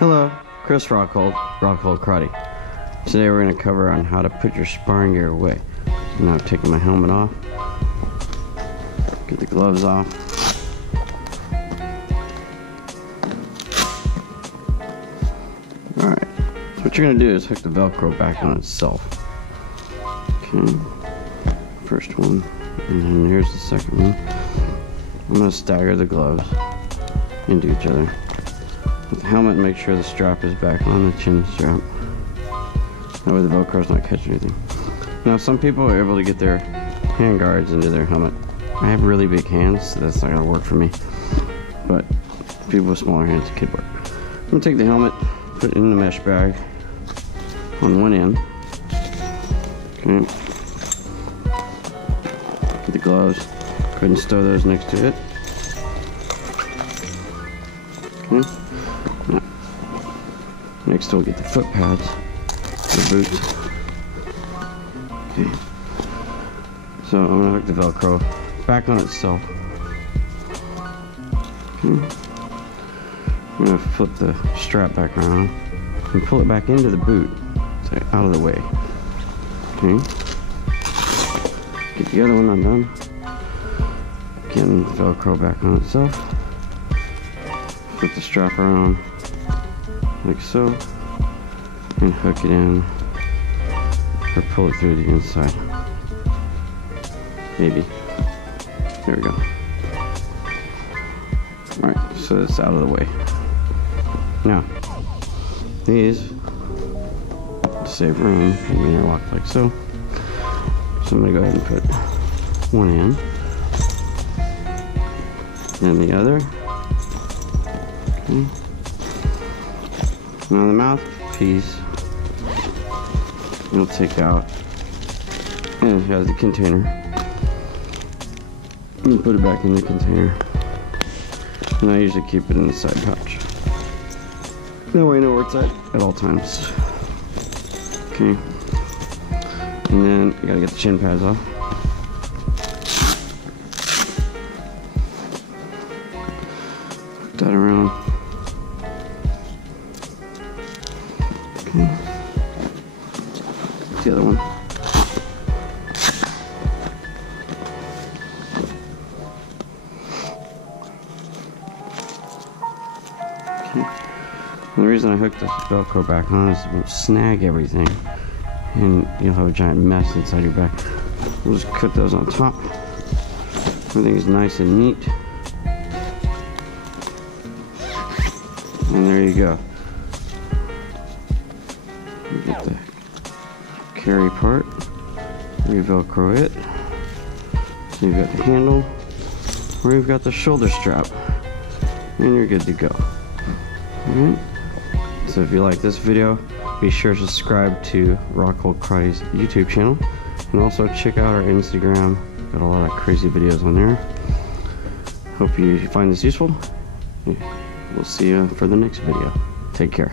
Hello, Chris Rockhold Karate. Today we're going to cover on how to put your sparring gear away. So now I'm taking my helmet off, get the gloves off. Alright, so what you're going to do is hook the Velcro back on itself. Okay, first one, and then here's the second one. I'm going to stagger the gloves into each other. With the helmet, make sure the strap is back on the chin strap. That way the Velcro's not catching anything. Now some people are able to get their hand guards into their helmet. I have really big hands, so that's not going to work for me. But people with smaller hands, it could work. I'm going to take the helmet, put it in the mesh bag on one end. Okay. Get the gloves. Go ahead and stow those next to it. Okay. Now, next we'll get the foot pads, the boots. Okay. So I'm going to hook the Velcro back on itself. Okay. I'm going to flip the strap back around and pull it back into the boot, so out of the way. Okay. Get the other one undone. Getting the Velcro back on itself. Flip the strap around like so, and hook it in, or pull it through the inside. Maybe. There we go. Alright, so it's out of the way. Now, these, to save room, can be interlocked like so. So I'm going to go ahead and put one in, and the other. Okay. Now the mouthpiece, you'll take out, and it has the container. You put it back in the container, and I usually keep it in the side pouch. That way I know where it's at all times. Okay. And then you gotta get the chin pads off. Hook that around. Okay. The other one. Okay. And the reason I hooked this Velcro back on is to snag everything, and you'll have a giant mess inside your bag. We'll just cut those on top. Everything is nice and neat. And there you go. You get the carry part. You Velcro it. So you've got the handle, or you've got the shoulder strap, and you're good to go. Alright. So if you like this video, be sure to subscribe to Rockhold Karate's YouTube channel, and also check out our Instagram. Got a lot of crazy videos on there. Hope you find this useful. We'll see you for the next video. Take care.